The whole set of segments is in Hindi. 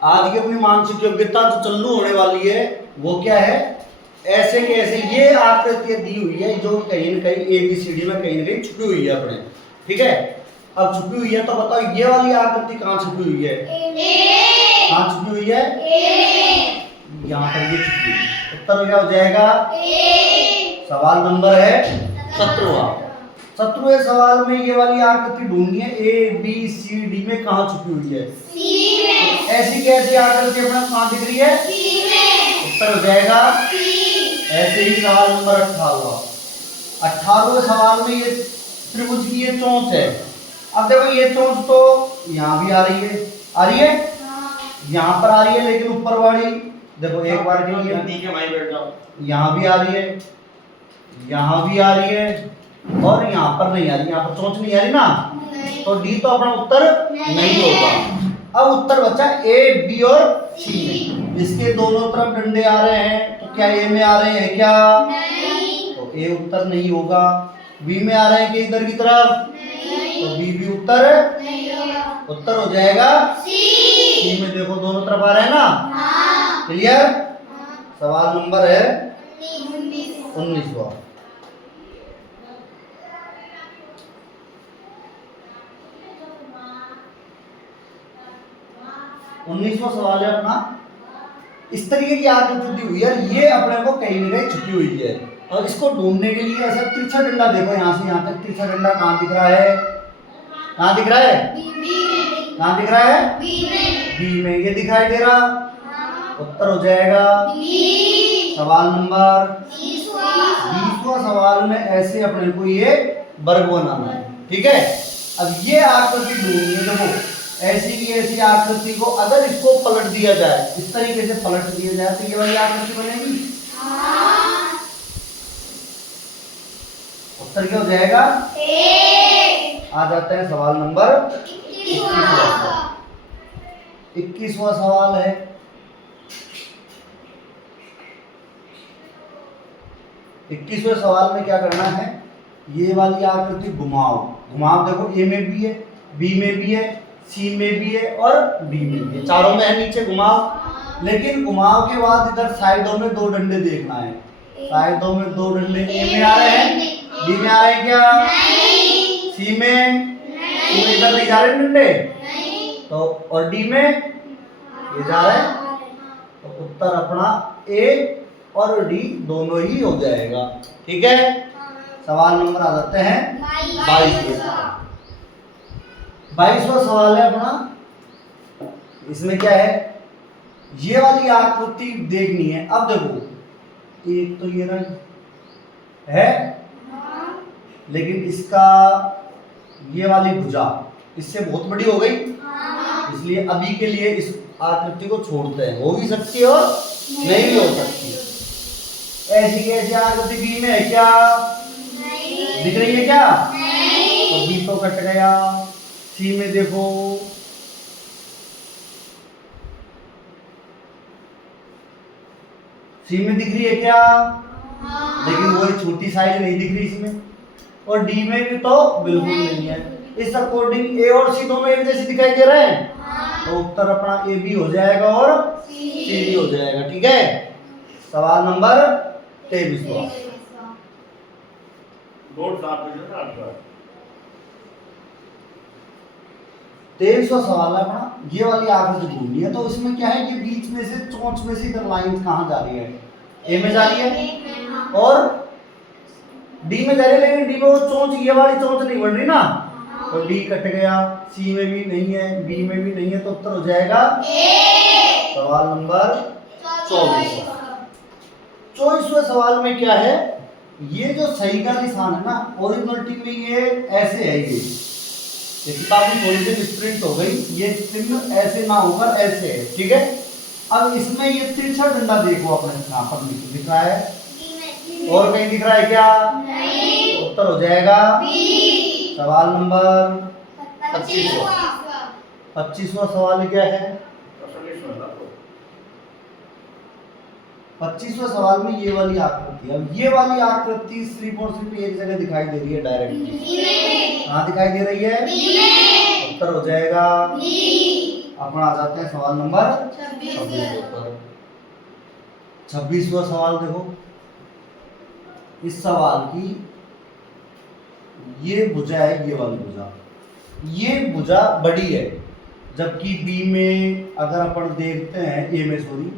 आज की अपनी मानसिक योग्यता जो चालू होने वाली है वो क्या है, ऐसे के ऐसे ये आकृतियां दी हुई है जो कहीं न कहीं ABCD में कहीं न कहीं छुपी हुई है अपने, ठीक है। अब छुपी हुई है तो बताओ ये वाली आकृति कहाँ छुपी हुई है, कहाँ छुपी हुई है, यहाँ पर ये छुपी हुई है। उत्तर क्या हो जाएगा, सवाल नंबर है 17वां। 17वें सवाल में ये वाली आकृति ढूंढनी है ABCD में कहाँ छुपी हुई है, तो ऐसी कैसी आकृति अपना कहाँ दिख रही है, उत्तर हो जाएगा ऐसे ही। सवाल नंबर 18। 18वें सवाल में ये त्रिभुज की ये चोंच है। अब देखो ये चोंच तो यहाँ भी आ रही है, आ रही है, यहाँ पर आ रही है, लेकिन ऊपर वाली देखो एक बार के लिए यहाँ भी आ रही है, यहाँ भी आ रही है और यहाँ पर नहीं आ रही, यहाँ पर चोंच नहीं आ रही ना, तो डी तो अपना उत्तर नहीं होगा। अब उत्तर बचा A, B और C में। इसके दोनों तरफ डंडे आ रहे हैं तो क्या A में आ रहे हैं क्या, तो A उत्तर नहीं होगा। B में आ रहे हैं कि इधर की तरफ, तो B भी उत्तर उत्तर हो जाएगा C में। देखो दोनों तरफ आ रहे हैं ना, क्लियर। सवाल नंबर है 19वां। 19वां सवाल है अपना, इस तरीके की आकृति दी हुई है, ये अपने को कहीं न कहीं छुपी हुई है और इसको ढूंढने के लिए ऐसा तिरछा डंडा देखो, यहाँ से यहाँ तक तिरछा डंडा कहाँ दिख रहा है, कहाँ दिख रहा है, कहाँ दिख रहा है, बी में ये दिखाई दे रहा, उत्तर हो जाएगा सवाल नंबर 20वां। सवाल में ऐसे अपने को ये वर्ग बनाना है, ठीक है। अब ये आकृति ढूंढनी है, देखो ऐसी की ऐसी आकृति को अगर इसको पलट दिया जाए, इस तरीके से पलट दिया जाए तो ये वाली आकृति बनेगी, उत्तर क्या हो जाएगा, आ जाते हैं सवाल नंबर 21वां। 21वां सवाल है, इक्कीसवें सवाल में क्या करना है, ये वाली आकृति घुमाओ। घुमाओ देखो A में भी है, B में भी है, C में भी है और D में भी है, चारों में है नीचे घुमाओ। लेकिन घुमाओ के बाद इधर साइडों में दो डंडे देखना है, साइडों में दो डंडे A में आ रहे हैं, D में आ रहे हैं क्या, C में इधर नहीं जा रहे डंडे, तो और D में ये जा रहे हैं, तो उत्तर अपना A और D दोनों ही हो जाएगा, ठीक है। सवाल नंबर आ जाते हैं 22वां सवाल है अपना, इसमें क्या है, ये वाली आकृति देखनी है। अब देखो एक तो ये रंग है, लेकिन इसका ये वाली भुजा इससे बहुत बड़ी हो गई, इसलिए अभी के लिए इस आकृति को छोड़ते हैं, हो भी सकती है और नहीं भी हो सकती है। ऐसी कैसी आकृति बी में है क्या, दिख रही है क्या, तो बी तो कट गया। सी में देखो, सी में दिख रही है क्या, लेकिन वो छोटी साइज नहीं दिख रही इसमें, और डी में भी तो बिल्कुल नहीं है। इस अकॉर्डिंग ए और सी दोनों एक जैसे दिखाई दे रहे हैं, तो उत्तर अपना ए भी हो जाएगा और सी भी हो जाएगा, ठीक है। सवाल नंबर 23वां। 23वां सवाल है अपना, ये वाली आकृति ढूंढनी है। तो इसमें क्या है कि बीच में से चोंच में से इधर लाइन कहाँ जा रही है, ए में जा रही है और डी में जा रही है, लेकिन डी में वो चोंच ये वाली चोंच नहीं बन रही ना, तो डी कट गया। सी में भी नहीं है, बी में भी नहीं है, तो उत्तर हो जाएगा सवाल नंबर 24। 24वें सवाल में क्या है, ये जो सही का निशान है ना, ओरिजिनलिटी में ये ऐसे है, ये किताब में थोड़ी सी मिसप्रिंट हो गई, ये चिन्ह ऐसे ना होकर ऐसे है, ठीक है। अब इसमें ये तिरछा डंडा देखो अपने यहाँ पर दिख रहा है, और कहीं दिख रहा है क्या, उत्तर हो जाएगा सवाल नंबर 25वां। 25वां सवाल क्या है, 25वें सवाल में ये वाली आकृति, अब ये वाली आकृति सिर्फ और सिर्फ एक जगह दिखाई दे रही है, डायरेक्ट कहाँ दिखाई दे रही है, उत्तर हो जाएगा अपन आ जाते हैं सवाल नंबर 26वां सवाल। देखो इस सवाल की ये भुजा है, ये वाली भुजा, ये भुजा बड़ी है, जबकि बी में अगर अपन देखते हैं ए में, सॉरी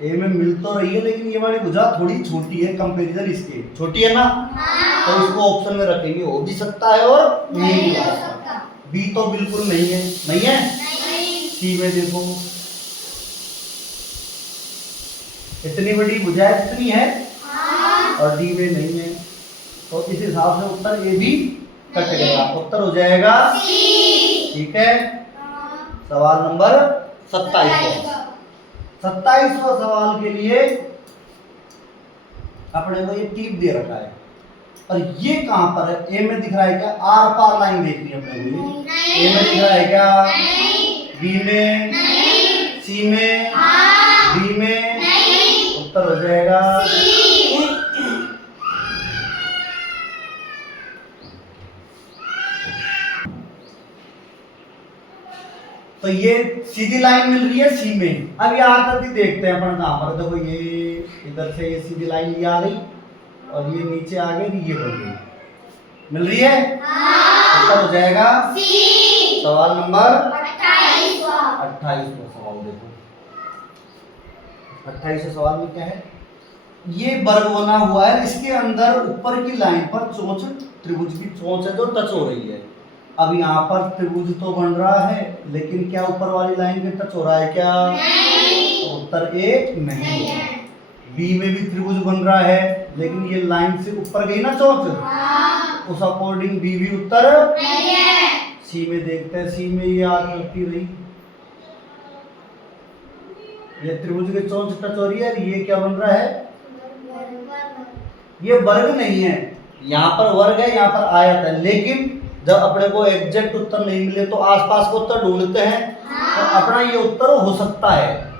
ए में मिल तो रही है, लेकिन ये वाली भुजा थोड़ी छोटी है कंपैरिजन इसके, छोटी है ना, तो इसको ऑप्शन में रखेंगे, हो भी सकता है और नहीं भी आ सकता। बी तो बिल्कुल नहीं है, नहीं है। सी में देखो इतनी बड़ी भुजा इतनी है और डी में नहीं है, तो इस हिसाब से उत्तर ए भी कट गया, उत्तर हो जाएगा सी। ठीक है, सवाल नंबर 27। 27वां सवाल के लिए अपने को ये टिप दे रखा है, और ये कहां पर है? ए में दिख रहा है क्या? आर पार लाइन देखनी है अपने को। ए में दिख रहा है क्या? बी में? सी में? डी में? उत्तर हो जाएगा तो ये सीधी लाइन मिल रही है सी में। अब ये आकृति देखते हैं अपन कहां पर। देखो ये इधर से ये सीधी लाइन ये आ रही और ये नीचे आ गई, ये बन गई, मिल रही है। उत्तर हो जाएगा सी। सवाल नंबर 28वां सवाल देखो। 28वें सवाल में क्या है? ये वर्ग बना हुआ है, इसके अंदर ऊपर की लाइन पर चोंच, त्रिभुज की चोंच है जो टच हो रही है। अब यहाँ पर त्रिभुज तो बन रहा है, लेकिन क्या ऊपर वाली लाइन पे टच हो रहा है क्या? नहीं। तो उत्तर ए नहीं है। बी में भी त्रिभुज बन रहा है, लेकिन ये लाइन से ऊपर गई ना चोंच, उस अकॉर्डिंग बी भी उत्तर नहीं है। सी में देखते हैं, सी में ये आकृति रही, ये त्रिभुज के चोंच टच हो रही है, ये क्या बन रहा है? ये वर्ग नहीं है, यहाँ पर वर्ग है, यहाँ पर आयत है, लेकिन जब अपने को एग्जैक्ट उत्तर नहीं मिले तो आसपास को उत्तर ढूंढते हैं, तो अपना ये उत्तर हो सकता है।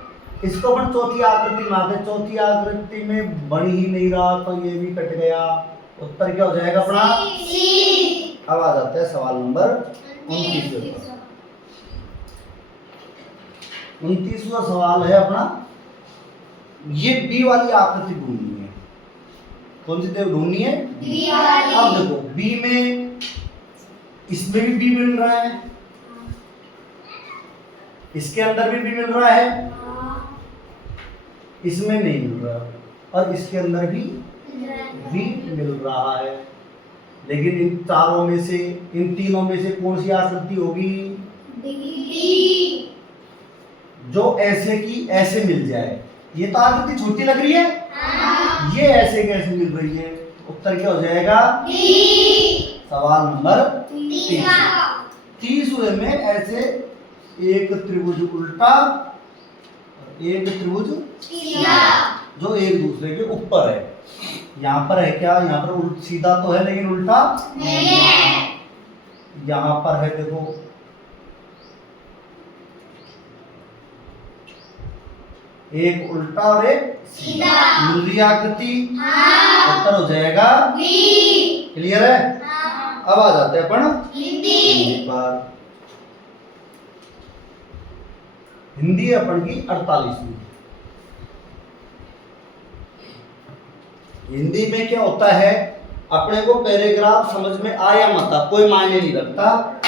इसको अपन चौथी आकृति मानते, चौथी आकृति में बन ही नहीं रहा, तो ये भी कट गया। उत्तर क्या हो जाएगा अपना? सी। अब आ जाते हैं सवाल नंबर 29। 29वां सवाल है अपना, ये बी वाली आकृति ढूंढनी है। कौन सी ढूंढनी है? बी वाली। अब देखो बी में, इसमें भी बी मिल रहा है, इसके अंदर भी बी मिल रहा है, इसमें नहीं मिल रहा, और इसके अंदर भी बी मिल रहा है, लेकिन इन चारों में से, इन तीनों में से कौन सी आकृति होगी? डी। जो ऐसे की ऐसे मिल जाए। ये तो आकृति छोटी लग रही है, ये ऐसे कैसे मिल रही है? उत्तर क्या हो जाएगा? डी। सवाल नंबर 30 में ऐसे एक त्रिभुज उल्टा और एक त्रिभुज सीधा जो एक दूसरे के ऊपर है। यहाँ पर है क्या? यहाँ पर सीधा तो है लेकिन उल्टा नहीं है। यहाँ पर है देखो, एक उल्टा और एक सीधा, मिल रही आकृति। उत्तर हो जाएगा बी। क्लियर है? अब आ जाते हैं अपन हिंदी पर। हिंदी अपन की 48वीं। हिंदी में क्या होता है, अपने को पैराग्राफ समझ में आया मत आ, कोई मायने नहीं रखता।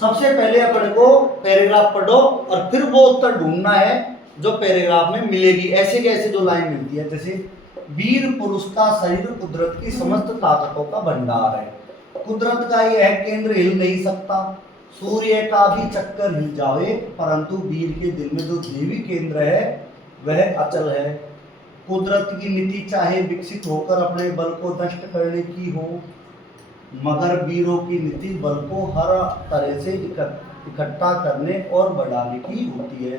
सबसे पहले अपने को पैराग्राफ पढ़ो और फिर वो उत्तर ढूंढना है जो पैराग्राफ में मिलेगी। ऐसे कैसे जो लाइन मिलती है, जैसे वीर पुरुष का शरीर कुदरत की समस्त ताकतों का भंडार है। कुदरत का यह केंद्र हिल नहीं सकता, सूर्य का भी चक्कर हिल जावे, परंतु वीर के दिल में जो देवी केंद्र है वह अचल है। कुदरत की नीति चाहे विकसित होकर अपने बल को नष्ट करने की हो, मगर वीरों की नीति बल को हर तरह से इकट्ठा करने और बढ़ाने की होती है।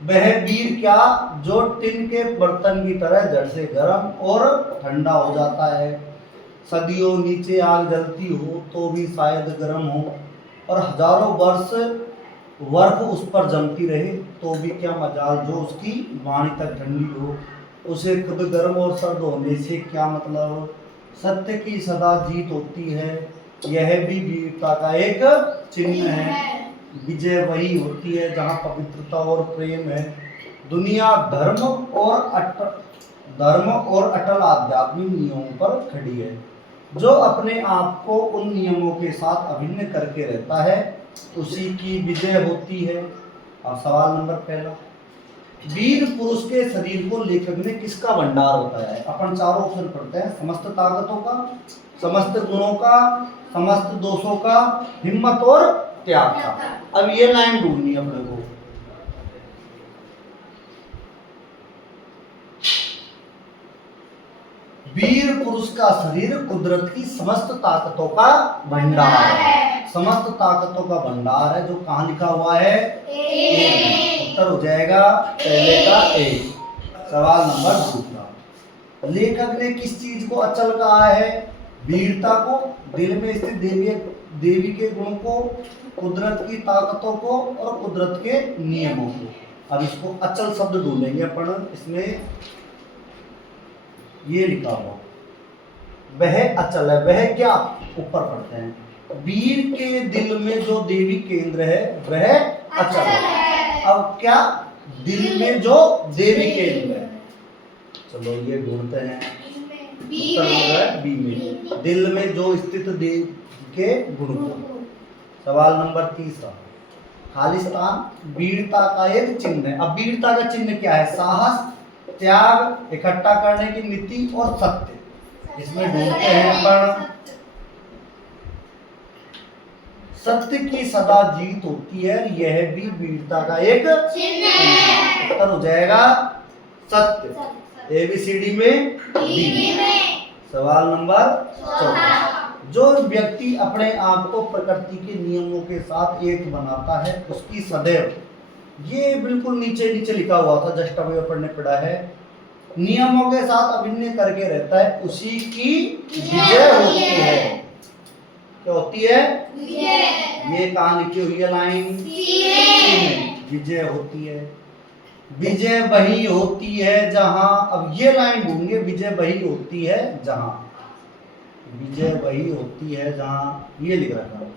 वह वीर क्या जो टिन के बर्तन की तरह जड़ से गर्म और ठंडा हो जाता है। सदियों नीचे आग जलती हो तो भी शायद गर्म हो, और हजारों वर्ष बर्फ उस पर जमती रहे तो भी क्या मजाल जो उसकी वाणी तक ठंडी हो। उसे खुद गर्म और सर्द होने से क्या मतलब, सत्य की सदा जीत होती है, यह भी वीरता का एक चिन्ह है। विजय वही होती है जहाँ पवित्रता और प्रेम है। दुनिया धर्म और अटल आध्यात्मिक नियमों पर खड़ी है। जो अपने आप को उन नियमों के साथ अभिन्न करके रहता है उसी की विजय होती है। अब सवाल नंबर पहला, वीर पुरुष के शरीर को लेखक ने किसका भंडार बताया है? अपन चारों ऑप्शन पढ़ते हैं। समस्त ताकतों का, समस्त गुणों का, समस्त दोषों का, हिम्मत और त्याग का। अब ये लाइन ढूंढनी है अपने को। वीर पुरुष का शरीर कुदरत की समस्त ताकतों का भंडार है। समस्त ताकतों का भंडार है। जो कहाँ लिखा हुआ है? उत्तर हो जाएगा पहले का ए। सवाल नंबर दूसरा, लेखक ने किस चीज को अचल कहा है? वीरता को, दिल में स्थित देवी के गुण को, कुदरत की ताकतों को और कुदरत के नियमों को। अब इसको अचल शब्द ढूंढेंगे अपन। इसमें ये लिखा हुआ वह अचल है। वह क्या? ऊपर पढ़ते हैं। वीर के दिल में जो देवी केंद्र है वह अचल है। अब क्या? दिल में जो देवी केंद्र है। चलो ये ढूंढते हैं। उत्तर हो रहा है बी में, दिल में जो स्थित देवी के गुण को। सवाल नंबर तीसरा, खालिस्तान वीरता का एक चिन्ह है। अब वीरता का चिन्ह क्या है? साहस, त्याग, इकट्ठा करने की नीति और सत्य। इसमें ढूंढते हैं अपन। सत्य की सदा जीत होती है, यह भी वीरता का एक चिन्ह है। उत्तर हो जाएगा सत्य। ABCD में डी। सवाल नंबर 14, जो व्यक्ति अपने आप को प्रकृति के नियमों के साथ एक बनाता है उसकी सदैव, ये बिल्कुल नीचे नीचे लिखा हुआ था, जस्ट अभी अपन ने पढ़ा है, नियमों के साथ अभिनय करके रहता है उसी की विजय होती है। क्या होती है? विजय। ये कहाँ लिखी हुई है लाइन? सी में। विजय होती है। विजय वही होती है जहां, अब ये लाइन ढूंढेंगे, विजय वही होती है जहां, विजय वही होती है जहां, ये लिख रखा है,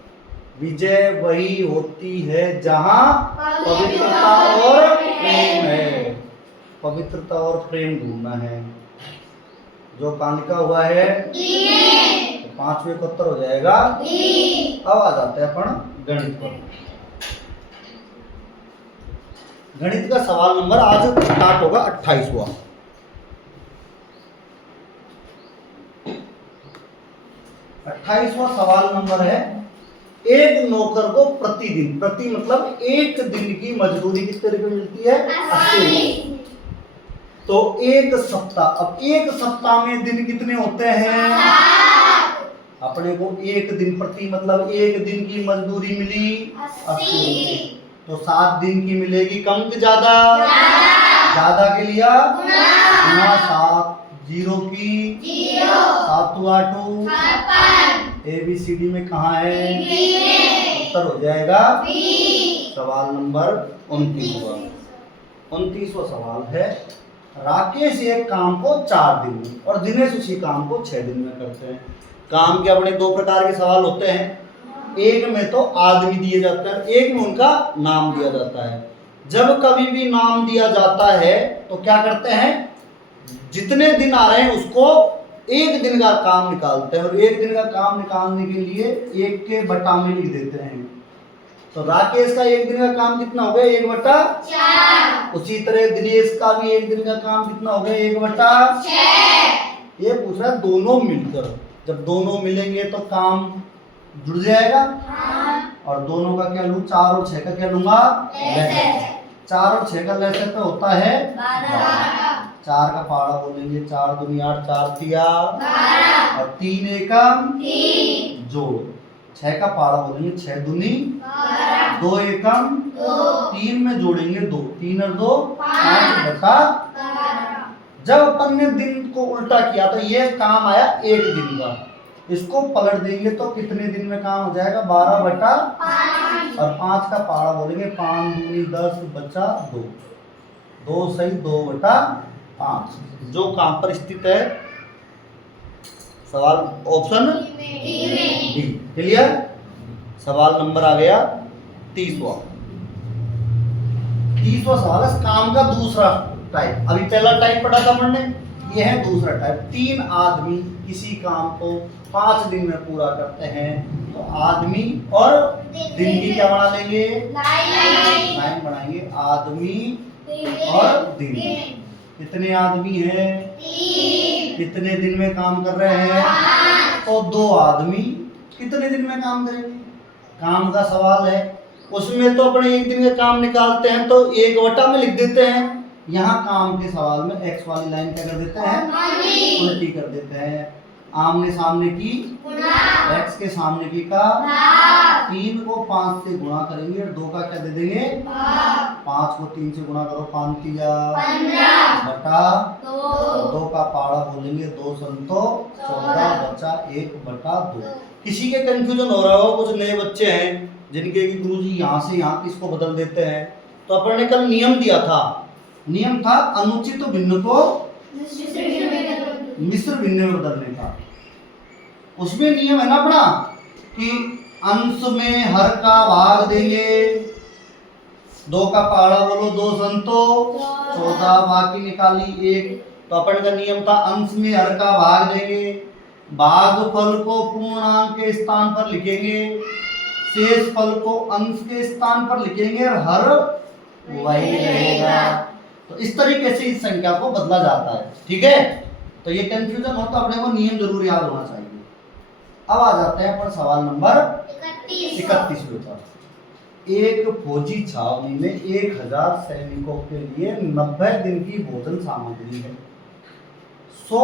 विजय वही होती है जहां पवित्रता और प्रेम है। पवित्रता और प्रेम ढूंढना है। जो कहाँ लिखा हुआ है? तो 5वें का उत्तर हो जाएगा। अब आ जाते हैं अपन गणित पर। गणित का सवाल नंबर आज स्टार्ट होगा 28वां। 28वां सवाल नंबर है, एक नौकर को प्रतिदिन, प्रति मतलब एक दिन की मजदूरी कितने रुपए मिलती है? 80। तो एक सप्ताह, अब एक सप्ताह में दिन कितने होते हैं? अपने को एक दिन प्रति मतलब एक दिन की मजदूरी मिली 80। तो 7 दिन की मिलेगी, कम कि ज्यादा? ज्यादा के लिया गुना 7, 0 की 7 2 8। ABCD में कहाँ है? उत्तर हो जाएगा सवाल नंबर 29वां सवाल है, राकेश एक काम को 4 दिन में और दिनेश उसी काम को 6 दिन में करते हैं। काम के अपने 2 प्रकार के सवाल होते हैं, एक में तो आदमी दिए जाते हैं, एक में उनका नाम दिया जाता है। जब कभी भी नाम दिया जाता है तो क्या करते हैं, जितने दिन आ रहे हैं उसको एक दिन का काम निकालते हैं और एक दिन का काम निकालने के लिए 1 के बटा में लिख देते हैं। तो राकेश का एक दिन का काम कितना हो गया? 1/4। उसी तरह दिनेश का भी एक दिन का काम कितना हो गया? 1/6। ये पूछ रहा है दोनों मिलकर, जब दोनों मिलेंगे तो काम जुड़ जाएगा। और दोनों का क्या लूँ? 4 और 6 का क्या लूंगा? 4 और 6 का लैसे पे होता है 12। 4 का पाड़ा बोलेंगे 4 दूनी 8, 4 तिया 12 और 3 एकम 3 जोड़। 6 का पाड़ा बोलेंगे 6 दूनी 12, 2 एकम 2, 3 में जोड़ेंगे 2, 3 और 2 5 बटा 12। जब अपन ने दिन को उल्टा किया तो ये काम आया एक दिन का, इसको पलट देंगे तो कितने दिन में काम हो जाएगा? 12/5 और 5 का पाड़ा बोलेंगे 5 दूनी 10 बचा 2, 2 सही 2/5। जो काम पर स्थित है सवाल ऑप्शन डी। क्लियर? सवाल नंबर आ गया 30वां सवाल है काम का दूसरा टाइप। अभी पहला टाइप पढ़ा था हमने, ये है दूसरा टाइप। 3 आदमी किसी काम को 5 दिन में पूरा करते हैं, तो आदमी और दिन की क्या बना लेंगे, लाइन बनाएंगे। आदमी और दिन। कितने आदमी हैं, कितने दिन में काम कर रहे हैं, तो 2 आदमी कितने दिन में काम करेंगे, काम का सवाल है। उसमें तो अपने एक दिन का काम निकालते हैं तो 1/, में लिख देते हैं। यहाँ काम के सवाल में x वाली लाइन क्या कर देते हैं, उल्टी कर देते हैं। आमने सामने की x के सामने की का 3 को 5 से गुणा करेंगे और 2 का क्या दे देंगे, 5 को 3 से गुणा करो, 5 किया 15 बटा 2 का पाड़ा बोलेंगे 2 संतो 14 बचा 1/2। किसी के कंफ्यूजन हो रहा हो, कुछ नए बच्चे हैं जिनके कि गुरुजी यहाँ से यहाँ किसको बदल देते हैं, तो अपन ने कल नियम दिया था। नियम था अनुचित भिन्न को मिश्र भिन्न में बदलने का। उसमें नियम है ना अपना कि अंश में हर का भाग देंगे, 2 का पहाड़ा बोलो 2 संतो 14, बाकी निकाली 1। तो अपन का नियम था अंश में हर का भाग देंगे, भागफल को पूर्णांक के स्थान पर लिखेंगे, शेष फल को अंश के स्थान पर लिखेंगे और हर वही रहेगा। तो इस तरीके से इस संख्या को बदला जाता है, ठीक है। तो ये कंफ्यूजन हो तो अपने को नियम जरूर याद होना चाहिए। अब आ जाते हैं पर सवाल नंबर 31 पर। एक फौजी छावनी में 1000 सैनिकों के लिए 90 दिन की भोजन सामग्री है। 100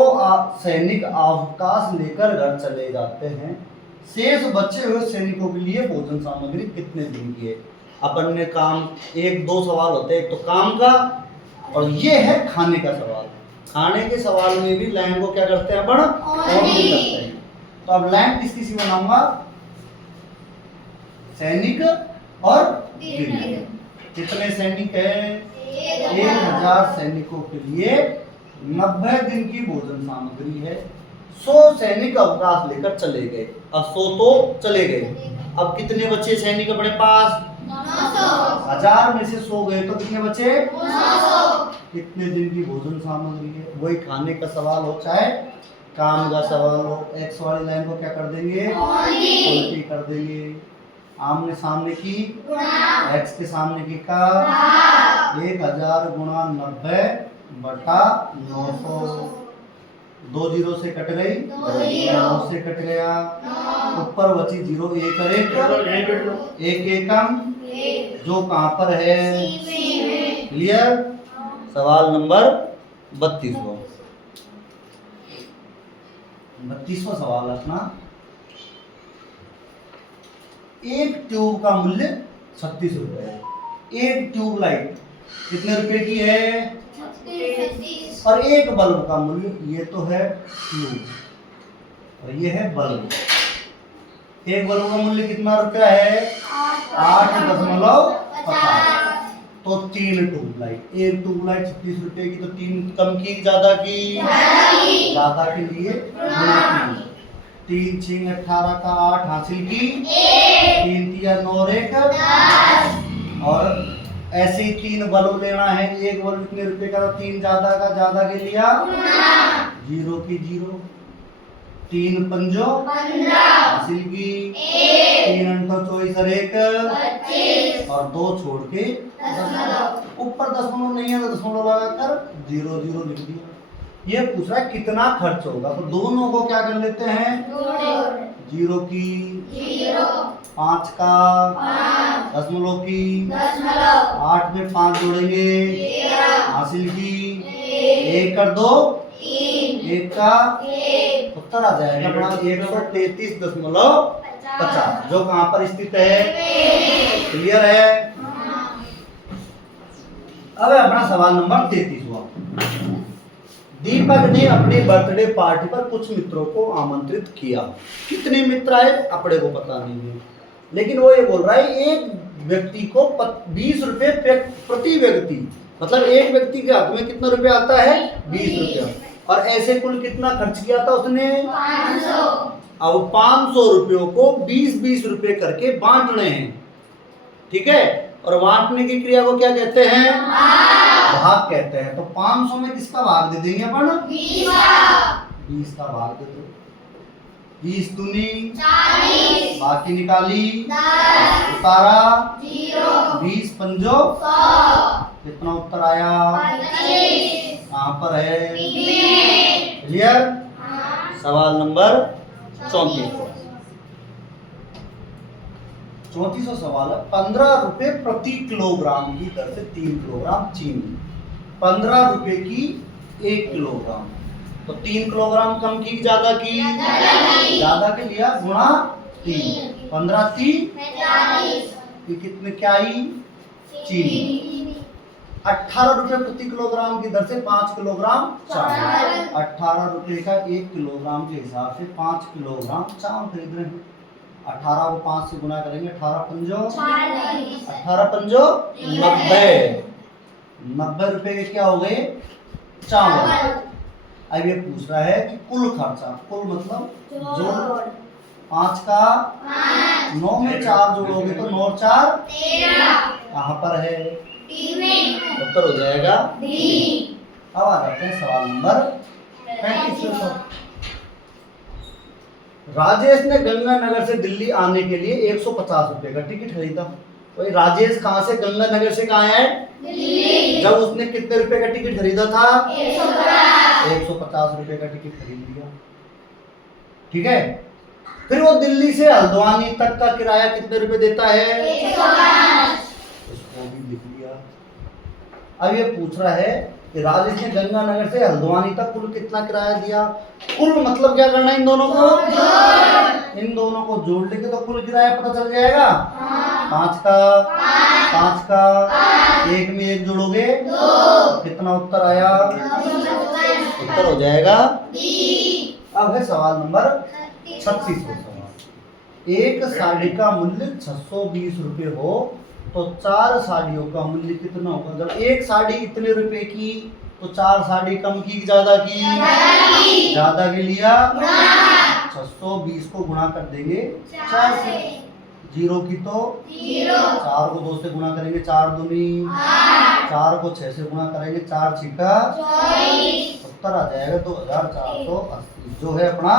सैनिक अवकाश लेकर घर चले जाते हैं। शेष बचे हुए सैनिकों के लिए भोजन सामग्री कितने दिन की है। अपन ने काम 1-2 सवाल होते हैं, एक तो काम का और ये है खाने का सवाल। खाने के सवाल में भी लाइन को क्या करते हैं अपन, और भी करते हैं। तो अब लाइन किस किसी बनाऊंगा, सैनिक और दिन। कितने सैनिक हैं, 1000 सैनिकों के लिए 90 दिन की भोजन सामग्री है। 100 सैनिक अवकाश लेकर चले गए। अब 100 तो चले गए, अब कितने बचे सैनिक अपने पास, 1000 में से 100 गए तो कितने बचे, 900। कितने दिन की भोजन सामग्री है। वही खाने का सवाल हो चाहे काम का सवाल हो, एक्स वाली लाइन को क्या कर देंगे, उल्टी कर देंगे। आमने सामने की एक्स के सामने की का 1000 गुणा 90 बटा 900। 2 जीरो से कट गई, 9 से कट गया, ऊपर बची 0 1 और 1 एकम, जो कहाँ पर है, क्लियर। सवाल नंबर 32वां सवाल अपना। एक ट्यूब का मूल्य 36 रुपए है। एक ट्यूब लाइट कितने रुपए की है, 36। और एक बल्ब का मूल्य, ये तो है ट्यूब और ये है बल्ब। एक बल्ब का मूल्य कितना रुपया है, 8.50। तो 3 ट्यूबलाइट। एक ट्यूबलाइट 36 रुपए की, तो 3 कम की ज्यादा की, ज्यादा के लिए गुणा 3 6 18 का 8 हासिल की, 3 3 9 और 1 10। और ऐसे ही 3 बल्ब लेना है। एक बल्ब कितने रुपए का, 3 ज्यादा का, ज्यादा के लिया 0 की 0, 3 पंजो 15 हासिल की, 3 अंठो 24 और 1 25 और 2 छोड़ के दशमलव। ऊपर दशमलव नहीं है तो दशमलव लगाकर 0 0 लिख दिया। ये पूछ रहा है कितना खर्च होगा, तो दोनों को क्या कर लेते हैं, 0 की 0, 5 का 5, दशमलव की दशमलव, 8 में 5 जोड़ेंगे 13 हासिल की, 1 कर 2 3, 1 का 1, उत्तर आ जाएगा अपना 133.50, जो कहाँ पर स्थित है, क्लियर है। अब अपना सवाल नंबर 33वां। दीपक ने अपने बर्थडे पार्टी पर कुछ मित्रों को आमंत्रित किया। कितने मित्र आए अपने को पता नहीं है, लेकिन वो ये बोल रहा है एक व्यक्ति को 20 रुपए प्रति व्यक्ति, मतलब एक व्यक्ति के हाथ में कितना रुपया आता है, 20 रुपया। और ऐसे कुल कितना खर्च किया था उसने, 500। अब 500 रुपयों को 20-20 रुपए करके बांटने हैं। ठीक है। और बांटने की क्रिया को क्या कहते हैं? भाग कहते हैं। तो 500 में किसका भाग दे देंगे अपन? 20 का भाग दे दो। 20 दूनी 40, बाकी निकाली 10, उतारा 0, 20 पंजो 100, कितना उत्तर आया? 25। कहाँ पर है? क्लियर? सवाल नंबर 34। 34वां सवाल है, 15 रुपए प्रति किलोग्राम की दर से 3 किलोग्राम चीनी। 15 रुपए की 1 किलोग्राम, तो 3 किलोग्राम कम की ज्यादा की? ज्यादा के लिया गुणा 3, 15 3 कितने क्या आई? चीनी। 18 रुपए प्रति किलोग्राम की दर से 5 किलोग्राम चावल। 18 रुपए का 1 किलोग्राम के हिसाब से 5 किलोग्राम चावल खरीद रहे हैं। 18 को 5 से गुना करेंगे, 18 पंजो 90। 90 रुपए के क्या हो गए? चावल। अब ये पूछ रहा है कि कुल खर्चा, कुल मतलब जोड़ 5 का 9 में 4 जोड़ोगे तो 9 4 13, कहाँ पर है? उत्तर हो जाएगा डी। अब आ जाते हैं सवाल नंबर 35। राजेश ने गंगानगर से दिल्ली आने के लिए 150 रुपए का टिकट खरीदा। तो राजेश कहाँ से गंगानगर से कहाँ है? दिल्ली। जब उसने कितने रुपए का टिकट खरीदा था? 150 रुपए का टिकट खरीद लिया। ठीक है। फिर वो दिल्ली से हल्द्वानी तक का किराया कितने रुपए देता है? 105। इसको भी लिख लिया। अब ये पूछ रहा है कि राजेश ने गंगानगर से हल्द्वानी तक कुल कितना किराया दिया। कुल मतलब क्या करना है? इन दोनों को जोड़, इन दोनों को जोड़ लेंगे तो कुल किराया पता चल जाएगा। 5 का 1 में 1 जोड़ोगे 2, कितना उत्तर आया? उत्तर हो जाएगा डी। अब है सवाल नंबर 36। सवाल, एक साड़ी का मूल्य 620 रुपए हो तो 4 साड़ियों का मूल्य कितना होगा? जब एक साड़ी इतने रुपए की तो 4 साड़ी कम की ज्यादा की? ज्यादा के लिया 620 को गुणा कर देंगे 4 से। 0 की तो 4 को 2 से गुणा करेंगे 4 दूनी 4 को 6 से गुणा करेंगे 4 छिका 24, उत्तर आ जाएगा 2480, जो है अपना